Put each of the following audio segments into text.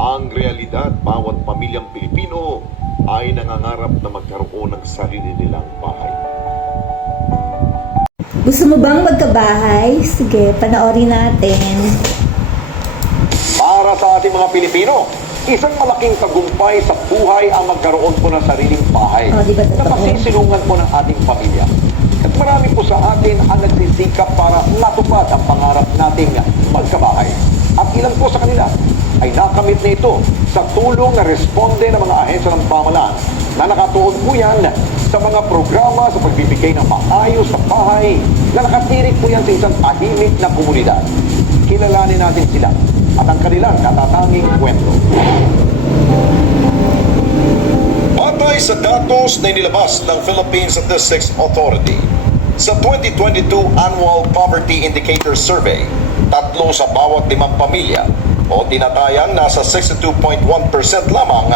Ang realidad, bawat pamilyang Pilipino ay nangangarap na magkaroon ng sarili nilang bahay. Gusto mo bang magkabahay? Sige, panoorin natin. Para sa ating mga Pilipino, isang malaking tagumpay sa buhay ang magkaroon po ng sariling bahay Di ba na totoo? masisilungan po ng ating pamilya. At marami po sa atin ang nagsisikap para matupad ang pangarap nating magkabahay. At ilan po sa kanila ay nakamit na ito sa tulong na responde ng mga ahensya ng pamahalaan na nakatuon po yan sa mga programa sa pagbibigay ng maayos na bahay na nakatirik po yan sa isang tahimik na komunidad. Kilalanin natin sila at ang kanilang katatanging kwento. Batay sa datos na inilabas ng Philippine Statistics Authority, sa 2022 Annual Poverty Indicator Survey, 3 sa bawat 5 pamilya o tinatayang nasa 62.1% lamang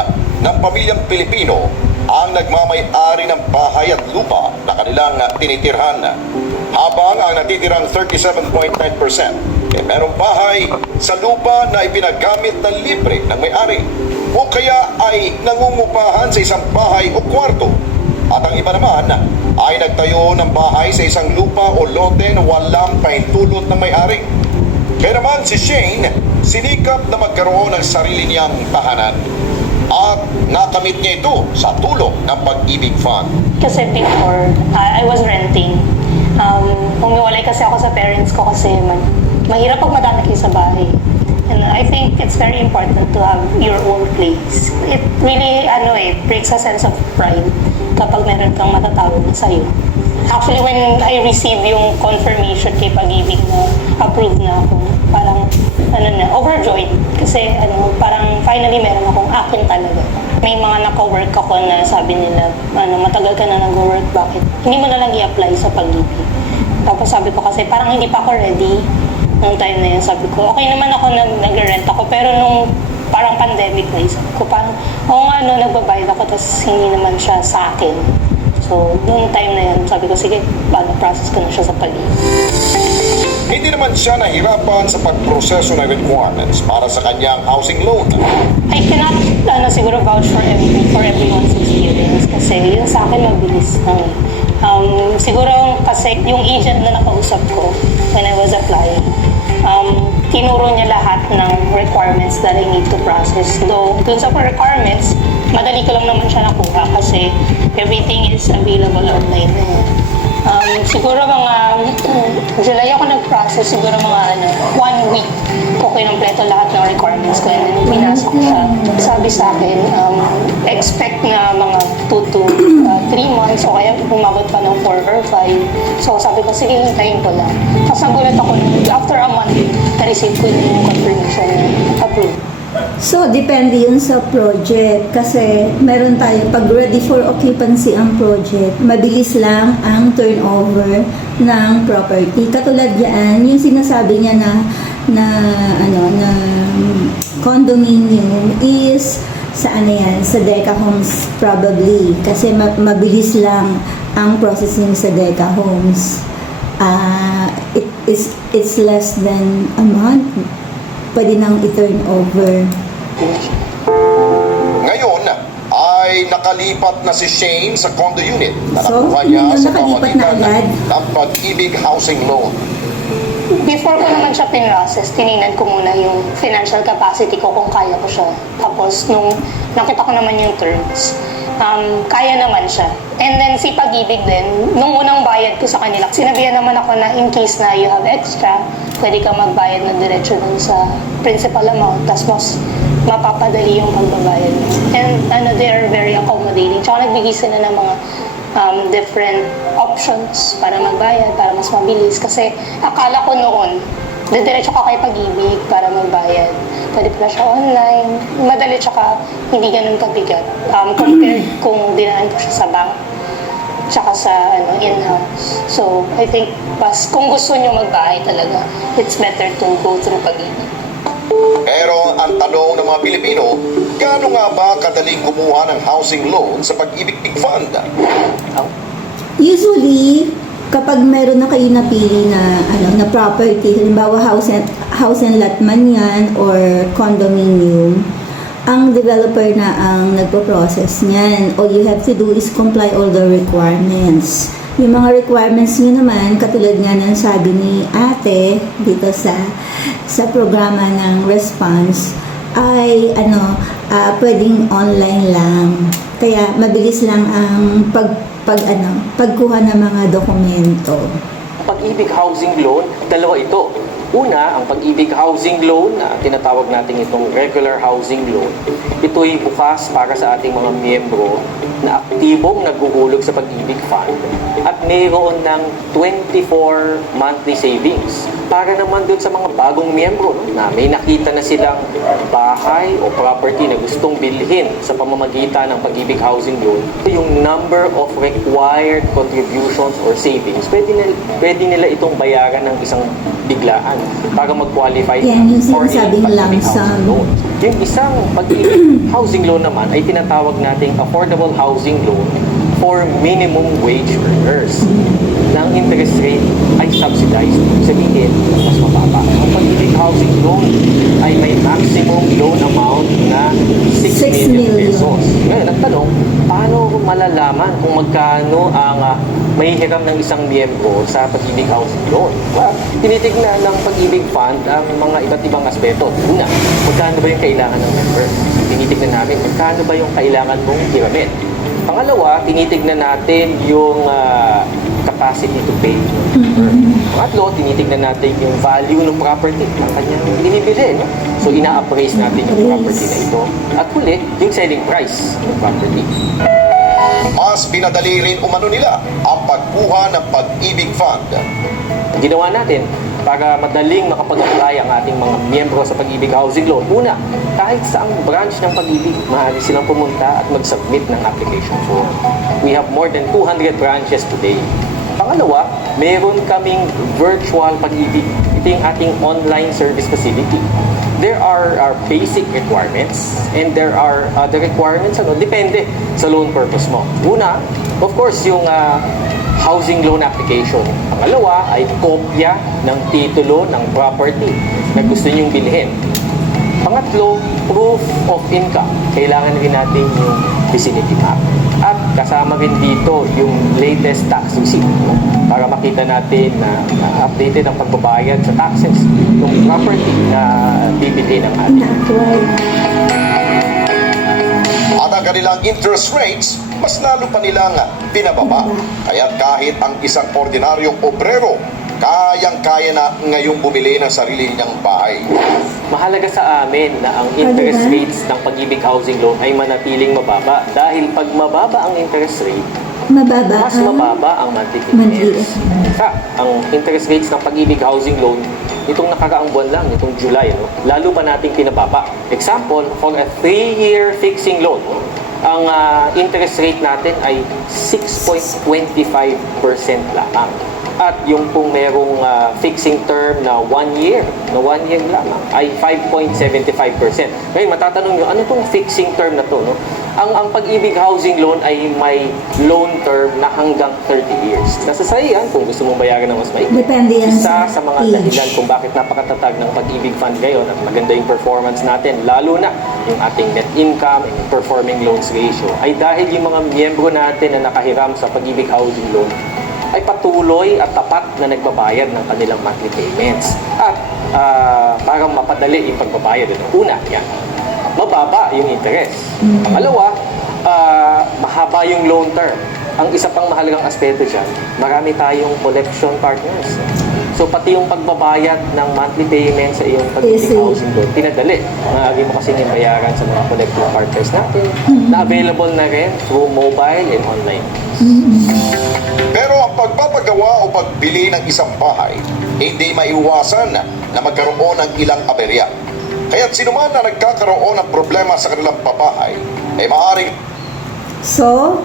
ng pamilyang Pilipino ang nagmamay-ari ng bahay at lupa na kanilang tinitirhan. Habang ang natitirang 37.9% merong bahay sa lupa na ipinagamit na libre ng may-ari o kaya ay nangungupahan sa isang bahay o kwarto. At ang iba naman ay nagtayo ng bahay sa isang lupa o lote na walang pahintulot ng may-ari. Kaya naman si Shane, sinikap na magkaroon ng sarili niyang tahanan. At nakamit niya ito sa tulong ng Pag-ibig Fund. Kasi before, I was renting. Humiwalay kasi ako sa parents ko kasi mahirap pag madami kayo sa bahay. And I think it's very important to have your own place. It really, breaks a sense of pride kapag meron kang matatawag na sa'yo. Actually, when I received yung confirmation kay Pag-ibig na approved na ako, parang, overjoyed. Kasi, parang finally meron akong akin talaga. May mga naka-work ako na sabi nila, matagal ka na nag-work, bakit? Hindi mo na lang i-apply sa Pag-ibig. Tapos sabi ko kasi, parang hindi pa ako ready nung time na yun. Sabi ko, okay naman ako nag-rent ako, pero nung parang pandemic na sabi ko, parang, nagbabayad ako, tapos hindi naman siya sa akin. So, noong time na yun, sabi ko, sige, process ko na siya sa Pag-ibig. Hindi naman siya nahirapan sa pagproseso ng requirements para sa kanyang housing loan. I cannot siguro vouch for everyone's experience kasi yung sa akin mabilis lang. Siguro kasi yung agent na nakausap ko when I was applying, tinuro niya lahat ng requirements that I need to process. Though, dun sa requirements, madali ko lang naman siya nakuha kasi everything is available online na yun. Siguro mga July ako nag-process, siguro mga 1 week ko kinumpleto lahat ng requirements ko and then pinasok siya. Sabi sa akin, expect na mga 2 to 3 months o kaya umabot pa ng 4 or 5. So sabi ko, sige, hintayin ko lang. Tapos nagulat ako, after a month, na-receive ko yung confirmation na approved. So, depende yun sa project kasi meron tayo, pag ready for occupancy ang project, mabilis lang ang turnover ng property. Katulad yan, yung sinasabi niya na condominium is sa sa Deca Homes probably kasi mabilis lang ang processing sa Deca Homes. It's less than a month. Pwede nang i-turn over. Ngayon ay nakalipat na si Shane sa condo unit na So, nakuha niya sa nakalipat na pamamagitan agad? ng Pag-ibig Housing Loan. Before ko naman siya pinrocess, tinignan ko muna yung financial capacity ko kung kaya ko siya. Tapos, nung nakita ko naman yung terms, kaya naman siya. And then, si Pag-ibig din, nung unang bayad ko sa kanila, sinabihan naman ako na in case na you have extra, pwede ka magbayad na diretso dun sa principal amount. Tapos, mas mapapadali yung pagbabayad mo. And they are very accommodating. Tsaka nagbigay sila ng mga different options para magbayad, para mas mabilis. Kasi akala ko noon, diretso ka kay Pag-ibig para magbayad. Pwede pala siya online. Madali tsaka hindi ganun kabigat. Compared kung dinaan ko siya sa bank tsaka sa in-house. So, I think kung gusto nyo magbahay talaga, it's better to go through Pag-ibig. Pero ang tanong ng mga Pilipino, gaano nga ba kadaling kumuha ng housing loan sa Pag-ibig Fund? Usually, kapag meron na kayo napili na property, halimbawa house and lot man yan or condominium, developer na ang nagpo-process niyan. All you have to do is comply all the requirements. Yung mga requirements niyo naman, katulad nga ng sabi ni ate dito sa programa ng response, ay pwedeng online lang. Kaya mabilis lang ang pagkuha ng mga dokumento. Pag-ibig housing loan, dalawa ito. Una, ang pag-ibig housing loan, na tinatawag natin itong regular housing loan, ito'y bukas para sa ating mga miyembro na aktibong naghuhulog sa pag-ibig fund at mayroon ng 24 monthly savings. Para naman dun sa mga bagong miyembro na may nakita na silang bahay o property na gustong bilhin sa pamamagitan ng pag-ibig housing loan, yung number of required contributions or savings, pwede nila itong bayaran ng isang biglaan para mag-qualify Yan, yung for a sinasabing lump pag-ibig sum. housing loan. Yung isang pag-ibig housing loan naman ay tinatawag nating affordable housing loan for minimum wage earners. Na ang interest rate ay subsidized. Sabihin, mas mababa. Ang pag-ibig housing loan ay may maximum loan amount na 6 million pesos. Ngayon, ang tanong, paano malalaman kung magkano ang mahihiram ng isang miyembro sa pag-ibig housing loan? Well, tinitignan ng pag-ibig fund ang mga iba't ibang aspeto. Una, magkano ba yung kailangan ng member? Tinitignan namin, magkano ba yung kailangan mong hiramin? Pangalawa, tinitignan natin yung capacity to pay. Pangatlo, tinitignan natin yung value ng property na kanyang binibili. No? So, ina-appraise natin yung property na ito. At huli, yung selling price ng property. Mas pinadali rin umano nila ang pagkuha ng pag-ibig fund. Ginawa natin para madaling makapag-apply ang ating mga miyembro sa pag-ibig housing loan. Una, kahit saang branch ng pag-ibig, maaari silang pumunta at mag-submit ng application form. We have more than 200 branches today. Pangalawa, meron kaming virtual pag-ibig. Ito yung ating online service facility. There are our basic requirements and there are other requirements. Depende sa loan purpose mo. Una, of course, yung housing loan application. Pangalawa ay kopya ng titulo ng property na gusto niyong bilhin. Pangatlo, proof of income. Kailangan rin natin yung vicinity map. At kasama rin dito yung latest tax receipt para makita natin na updated ang pagbabayad sa taxes ng property na bibili ng ating. At ang kanilang interest rates, mas lalo pa nilang pinababa. Kaya kahit ang isang ordinaryong obrero, kayang-kaya na ngayong bumili ng sarili niyang bahay. Mahalaga sa amin na ang interest rates ng pag-ibig housing loan ay manatiling mababa. Dahil pag mababa ang interest rate, mas mababa ang monthly payments. Ang interest rates ng pag-ibig housing loan, itong nakaraang buwan lang, itong July, lalo pa nating pinababa. Example, for a 3-year fixing loan, ang interest rate natin ay 6.25% lang. At yung kung merong fixing term na 1 year lamang, ay 5.75%. Ngayon, matatanong nyo, ano itong fixing term na to? No? Ang pag-ibig housing loan ay may loan term na hanggang 30 years. Nasa sa'yo yan kung gusto mong bayaran ng mas maigi. Depende yan Isa sa mga dahilan kung bakit napakatatag ng pag-ibig fund ngayon at maganda yung performance natin, lalo na yung ating net income and performing loans ratio, ay dahil yung mga miyembro natin na nakahiram sa pag-ibig housing loan ay patuloy at tapat na nagbabayad ng kanilang monthly payments. At parang mapadali yung pagbabayad. Una, yan, mababa yung interest. Pangalawa, mahaba yung loan term. Ang isa pang mahalagang aspeto dyan, marami tayong collection partners. So pati yung pagbabayad ng monthly payments sa iyong pag-ibig housing loan, pinadali. Maagi mo kasi yung bayaran sa mga collecting partners natin na available na rin through mobile and online. Pero ang pagpapagawa o pagbili ng isang bahay, hindi maiwasan na magkaroon ng ilang aberya. Kaya't sino man na nagkakaroon ng problema sa kanilang pabahay, ay maaaring... So,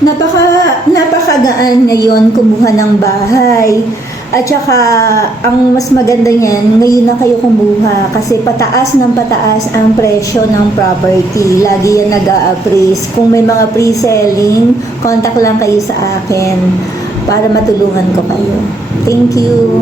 napakagaan ngayon kumuha ng bahay. At saka, ang mas maganda niyan, ngayon na kayo kumuha kasi pataas ng pataas ang presyo ng property. Lagi yan nag-a-appraise. Kung may mga pre-selling, contact lang kayo sa akin para matulungan ko kayo. Thank you.